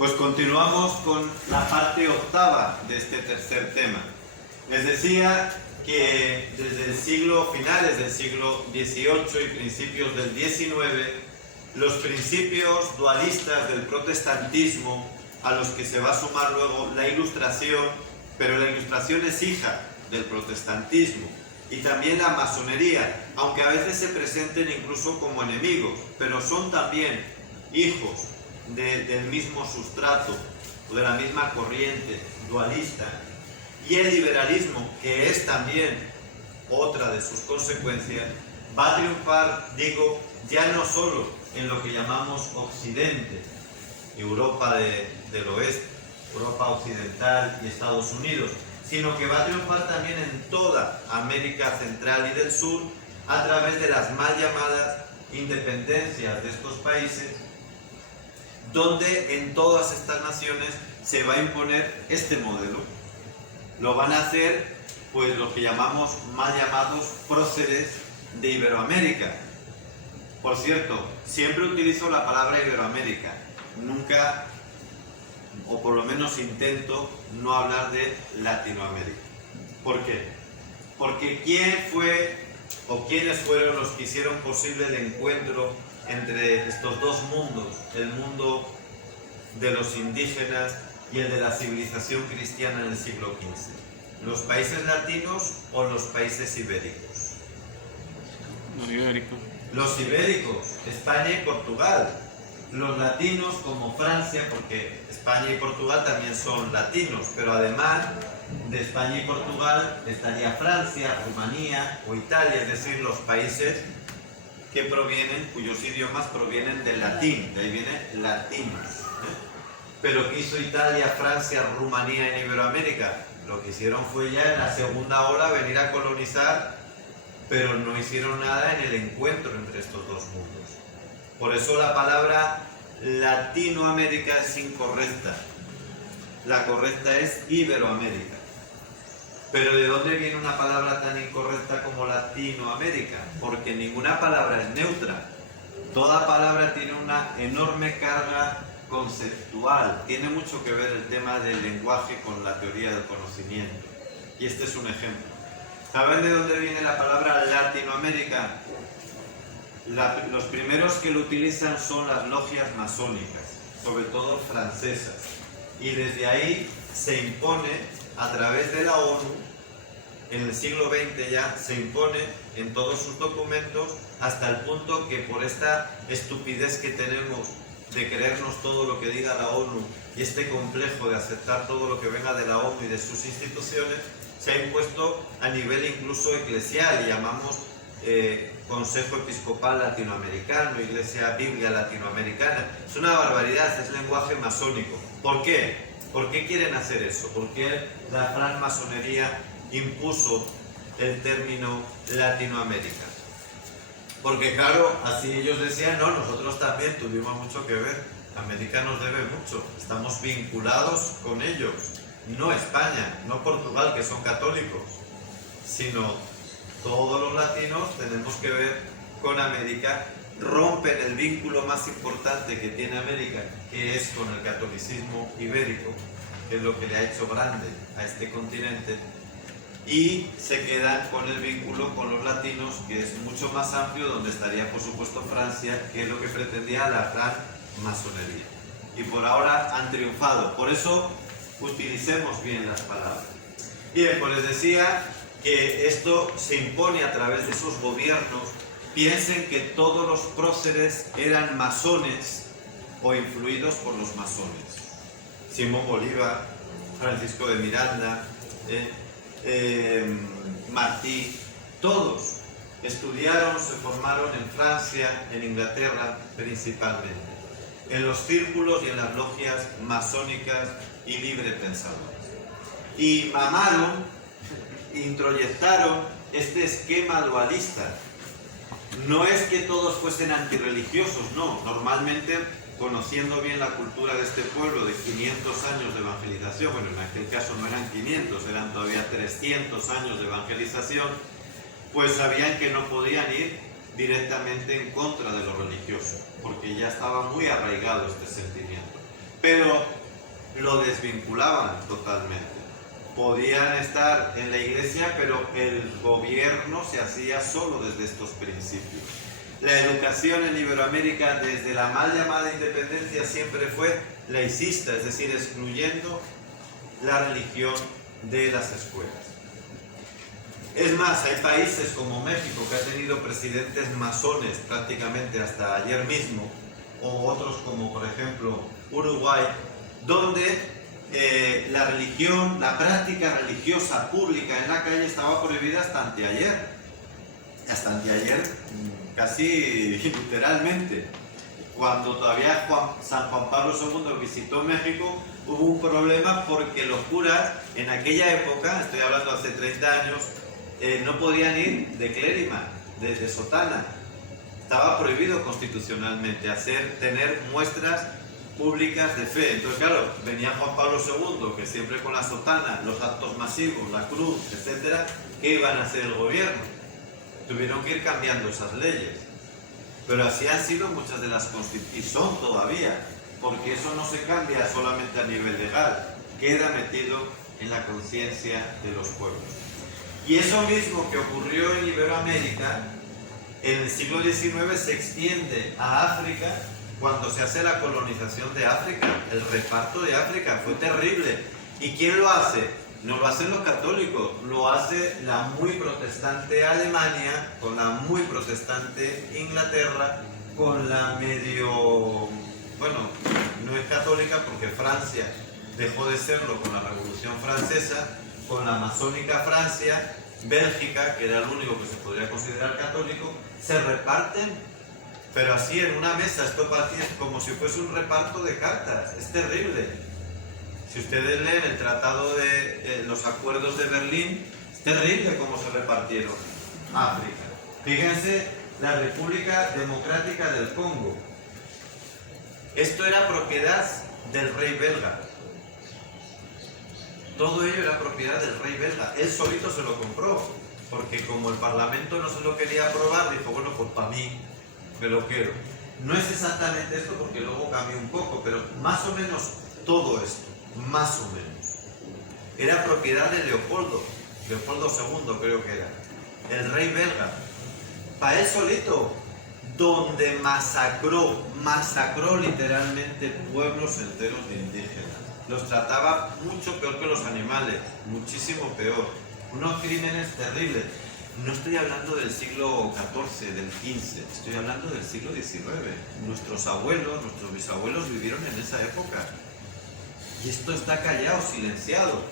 Pues continuamos con la parte octava de este tercer tema. Les decía que desde finales del siglo XVIII y principios del XIX, los principios dualistas del protestantismo, a los que se va a sumar luego la Ilustración, pero la Ilustración es hija del protestantismo, y también la masonería, aunque a veces se presenten incluso como enemigos, pero son también hijos del mismo sustrato o de la misma corriente dualista. Y el liberalismo, que es también otra de sus consecuencias, va a triunfar, digo, ya no solo en lo que llamamos Occidente, Europa del Oeste, Europa Occidental y Estados Unidos, sino que va a triunfar también en toda América Central y del Sur a través de las mal llamadas independencias de estos países, donde en todas estas naciones se va a imponer este modelo. Lo van a hacer pues los que llamamos mal llamados próceres de Iberoamérica. Por cierto, siempre utilizo la palabra Iberoamérica, nunca, o por lo menos intento no hablar de Latinoamérica. ¿Por qué? Porque ¿quién fue o quiénes fueron los que hicieron posible el encuentro entre estos dos mundos, el mundo de los indígenas y el de la civilización cristiana en el siglo XV? ¿Los países latinos o los países ibéricos? Los ibéricos. Los ibéricos, España y Portugal. Los latinos como Francia, porque España y Portugal también son latinos, pero además de España y Portugal estaría Francia, Rumanía o Italia, es decir, los países que cuyos idiomas provienen del latín, de ahí viene latinos. Pero ¿qué hizo Italia, Francia, Rumanía en Iberoamérica? Lo que hicieron fue ya en la segunda ola venir a colonizar, pero no hicieron nada en el encuentro entre estos dos mundos. Por eso la palabra Latinoamérica es incorrecta. La correcta es Iberoamérica. Pero ¿de dónde viene una palabra tan incorrecta como Latinoamérica? Porque ninguna palabra es neutra. Toda palabra tiene una enorme carga conceptual. Tiene mucho que ver el tema del lenguaje con la teoría del conocimiento. Y este es un ejemplo. ¿Saben de dónde viene la palabra Latinoamérica? Los primeros que lo utilizan son las logias masónicas, sobre todo francesas. Y desde ahí se impone a través de la ONU, en el siglo XX ya se impone en todos sus documentos, hasta el punto que por esta estupidez que tenemos de creernos todo lo que diga la ONU y este complejo de aceptar todo lo que venga de la ONU y de sus instituciones, se ha impuesto a nivel incluso eclesial, y llamamos Consejo Episcopal Latinoamericano, Iglesia Biblia Latinoamericana. Es una barbaridad, es lenguaje masónico. ¿Por qué? ¿Por qué quieren hacer eso? ¿Por qué la francmasonería impuso el término Latinoamérica? Porque claro, así ellos decían, no, nosotros también tuvimos mucho que ver, América nos debe mucho, estamos vinculados con ellos, no España, no Portugal, que son católicos, sino todos los latinos tenemos que ver con América. Rompen el vínculo más importante que tiene América, que es con el catolicismo ibérico, que es lo que le ha hecho grande a este continente, y se quedan con el vínculo con los latinos, que es mucho más amplio, donde estaría por supuesto Francia, que es lo que pretendía la francmasonería. Y por ahora han triunfado. Por eso utilicemos bien las palabras. Bien, pues les decía que esto se impone a través de esos gobiernos. Piensen que todos los próceres eran masones o influidos por los masones. Simón Bolívar, Francisco de Miranda, Martí, todos estudiaron, se formaron en Francia, en Inglaterra principalmente, en los círculos y en las logias masónicas y librepensadores. Y mamaron, introyectaron este esquema dualista. No es que todos fuesen antirreligiosos, no. Normalmente, conociendo bien la cultura de este pueblo de 500 años de evangelización, bueno, en aquel caso no eran 500, eran todavía 300 años de evangelización, pues sabían que no podían ir directamente en contra de lo religioso, porque ya estaba muy arraigado este sentimiento. pero lo desvinculaban totalmente. Podían estar en la iglesia, pero el gobierno se hacía solo desde estos principios. La educación en Iberoamérica, desde la mal llamada independencia, siempre fue laicista, es decir, excluyendo la religión de las escuelas. Es más, hay países como México, que ha tenido presidentes masones prácticamente hasta ayer mismo, o otros como, por ejemplo, Uruguay, donde la religión, la práctica religiosa pública en la calle estaba prohibida hasta anteayer. Hasta anteayer, casi literalmente. Cuando todavía San Juan Pablo II visitó México, hubo un problema porque los curas en aquella época, estoy hablando hace 30 años, no podían ir de clérima, de sotana. Estaba prohibido constitucionalmente tener muestras públicas de fe. Entonces, claro, venía Juan Pablo II, que siempre con la sotana, los actos masivos, la cruz, etcétera, ¿qué iban a hacer el gobierno? Tuvieron que ir cambiando esas leyes. Pero así han sido muchas de las constituciones, y son todavía, porque eso no se cambia solamente a nivel legal, queda metido en la conciencia de los pueblos. Y eso mismo que ocurrió en Iberoamérica, en el siglo XIX se extiende a África. Cuando se hace la colonización de África, el reparto de África fue terrible. ¿Y quién lo hace? No lo hacen los católicos, lo hace la muy protestante Alemania, con la muy protestante Inglaterra, con la medio, bueno, no es católica porque Francia dejó de serlo con la Revolución Francesa, con la masónica Francia, Bélgica, que era el único que se podría considerar católico, se reparten. Pero así en una mesa, esto parece como si fuese un reparto de cartas, es terrible. Si ustedes leen el tratado de los acuerdos de Berlín, es terrible cómo se repartieron África. Fíjense, la República Democrática del Congo. Esto era propiedad del rey belga. Todo ello era propiedad del rey belga. Él solito se lo compró, porque como el Parlamento no se lo quería aprobar, dijo, bueno, pues para mí me lo quiero. No es exactamente esto porque luego cambió un poco, pero más o menos todo esto, más o menos, era propiedad de Leopoldo II creo que era, el rey belga, para él solito, donde masacró literalmente pueblos enteros de indígenas. Los trataba mucho peor que los animales, muchísimo peor, unos crímenes terribles. No estoy hablando del siglo XIV, del XV, estoy hablando del siglo XIX. Nuestros abuelos, nuestros bisabuelos vivieron en esa época. Y esto está callado, silenciado.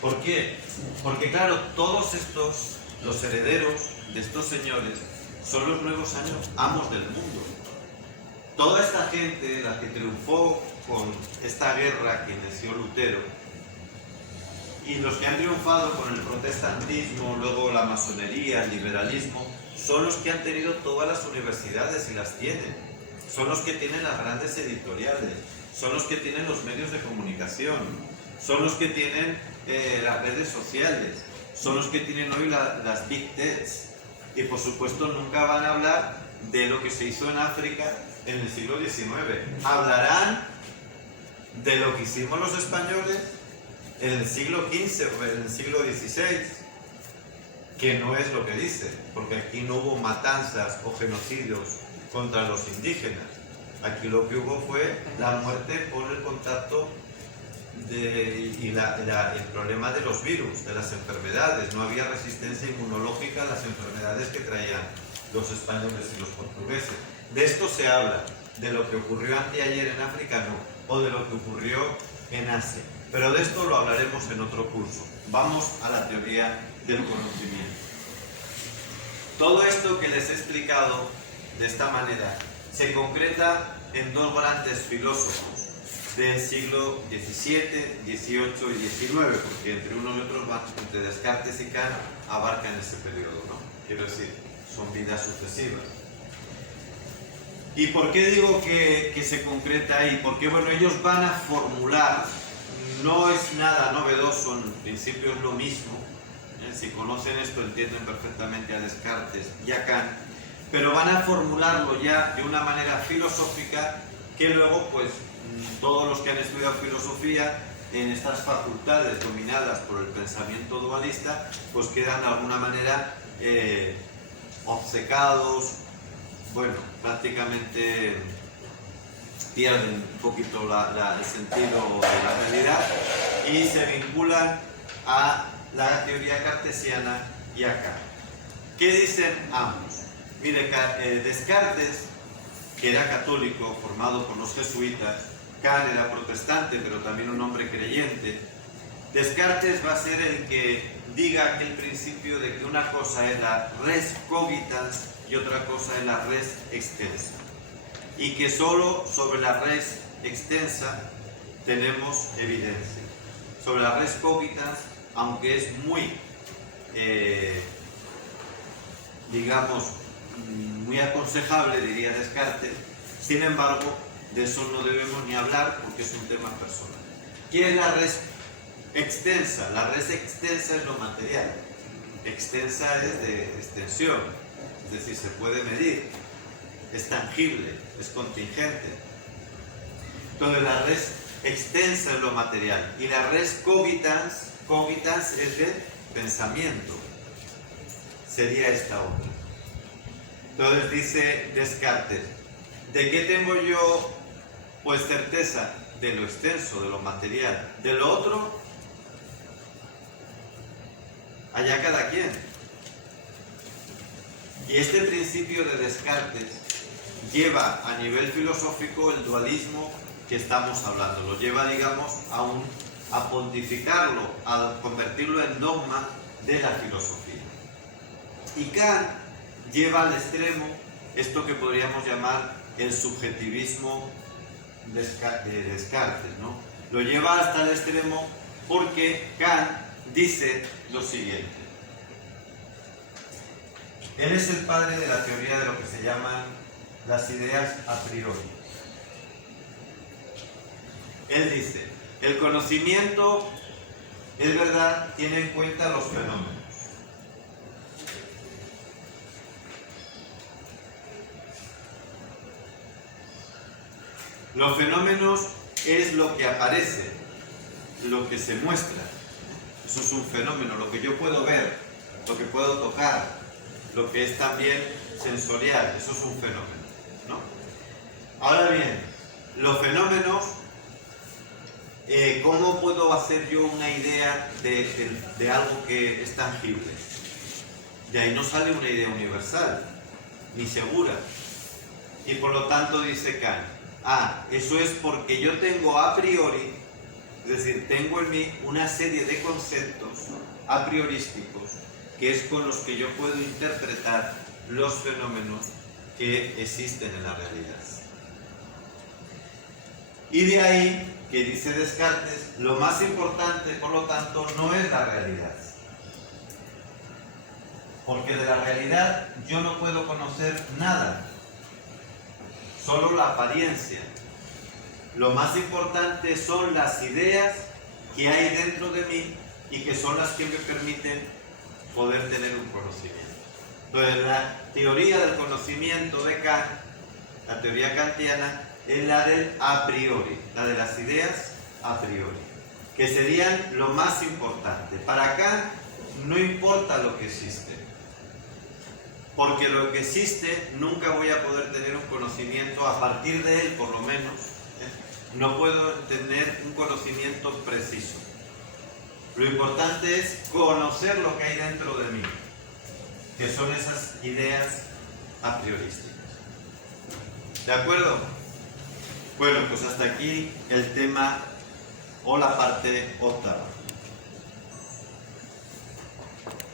¿Por qué? Porque claro, todos estos, los herederos de estos señores, son los nuevos amos del mundo. Toda esta gente, la que triunfó con esta guerra que inició Lutero, y los que han triunfado con el protestantismo, luego la masonería, el liberalismo, son los que han tenido todas las universidades y las tienen. Son los que tienen las grandes editoriales, son los que tienen los medios de comunicación, son los que tienen las redes sociales, son los que tienen hoy las big techs. Y por supuesto nunca van a hablar de lo que se hizo en África en el siglo XIX. Hablarán de lo que hicimos los españoles en el siglo XV o en el siglo XVI, que no es lo que dice, porque aquí no hubo matanzas o genocidios contra los indígenas. Aquí lo que hubo fue la muerte por el contacto y el problema de los virus, de las enfermedades. No había resistencia inmunológica a las enfermedades que traían los españoles y los portugueses. De esto se habla, de lo que ocurrió anteayer en África no, o de lo que ocurrió en Asia. Pero de esto lo hablaremos en otro curso. Vamos a la teoría del conocimiento. Todo esto que les he explicado de esta manera se concreta en dos grandes filósofos del siglo XVII, XVIII y XIX, porque entre unos y otros, entre Descartes y Kant, abarcan ese periodo, ¿no? Quiero decir, son vidas sucesivas. ¿Y por qué digo que se concreta ahí? Porque, bueno, ellos van a formular. No es nada novedoso, en principio es lo mismo. Si conocen esto entienden perfectamente a Descartes y a Kant, pero van a formularlo ya de una manera filosófica que luego pues todos los que han estudiado filosofía en estas facultades dominadas por el pensamiento dualista pues quedan de alguna manera obcecados, bueno, prácticamente pierden un poquito el sentido de la realidad y se vinculan a la teoría cartesiana y a Kant. ¿Qué dicen ambos? Mire, Descartes, que era católico, formado por los jesuitas, Kant era protestante, pero también un hombre creyente. Descartes va a ser el que diga aquel principio de que una cosa es la res cogitans y otra cosa es la res extensa. Y que solo sobre la res extensa tenemos evidencia. Sobre la res cogitans, aunque es muy, digamos, muy aconsejable, diría Descartes, sin embargo, de eso no debemos ni hablar porque es un tema personal. ¿Qué es la res extensa? La res extensa es lo material. Extensa es de extensión, es decir, se puede medir, es tangible, es contingente. Entonces la res extensa es lo material y la res cogitans es de pensamiento. Sería esta otra. Entonces dice Descartes, ¿de qué tengo yo pues certeza? De lo extenso, de lo material. De lo otro, allá cada quien. Y este principio de Descartes lleva a nivel filosófico el dualismo que estamos hablando. Lo lleva, digamos, a pontificarlo, a convertirlo en dogma de la filosofía. Y Kant lleva al extremo esto que podríamos llamar el subjetivismo de Descartes, ¿no? Lo lleva hasta el extremo porque Kant dice lo siguiente. Él es el padre de la teoría de lo que se llaman las ideas a priori. Él dice, el conocimiento, es verdad, tiene en cuenta los fenómenos. Los fenómenos es lo que aparece, lo que se muestra. Eso es un fenómeno, lo que yo puedo ver, lo que puedo tocar, lo que es también sensorial, eso es un fenómeno, ¿no? Ahora bien, los fenómenos, ¿cómo puedo hacer yo una idea de algo que es tangible? De ahí no sale una idea universal, ni segura. Y por lo tanto dice Kant, eso es porque yo tengo a priori, es decir, tengo en mí una serie de conceptos a priorísticos que es con los que yo puedo interpretar los fenómenos que existen en la realidad. Y de ahí que dice Descartes, lo más importante, por lo tanto, no es la realidad. Porque de la realidad yo no puedo conocer nada, solo la apariencia. Lo más importante son las ideas que hay dentro de mí y que son las que me permiten poder tener un conocimiento. Entonces, la teoría del conocimiento de Kant, la teoría kantiana, es la del a priori, la de las ideas a priori, que serían lo más importante. Para Kant no importa lo que existe, porque lo que existe nunca voy a poder tener un conocimiento a partir de él, por lo menos, no puedo tener un conocimiento preciso. Lo importante es conocer lo que hay dentro de mí, que son esas ideas a priorísticas. ¿De acuerdo? Bueno, pues hasta aquí el tema o la parte octava.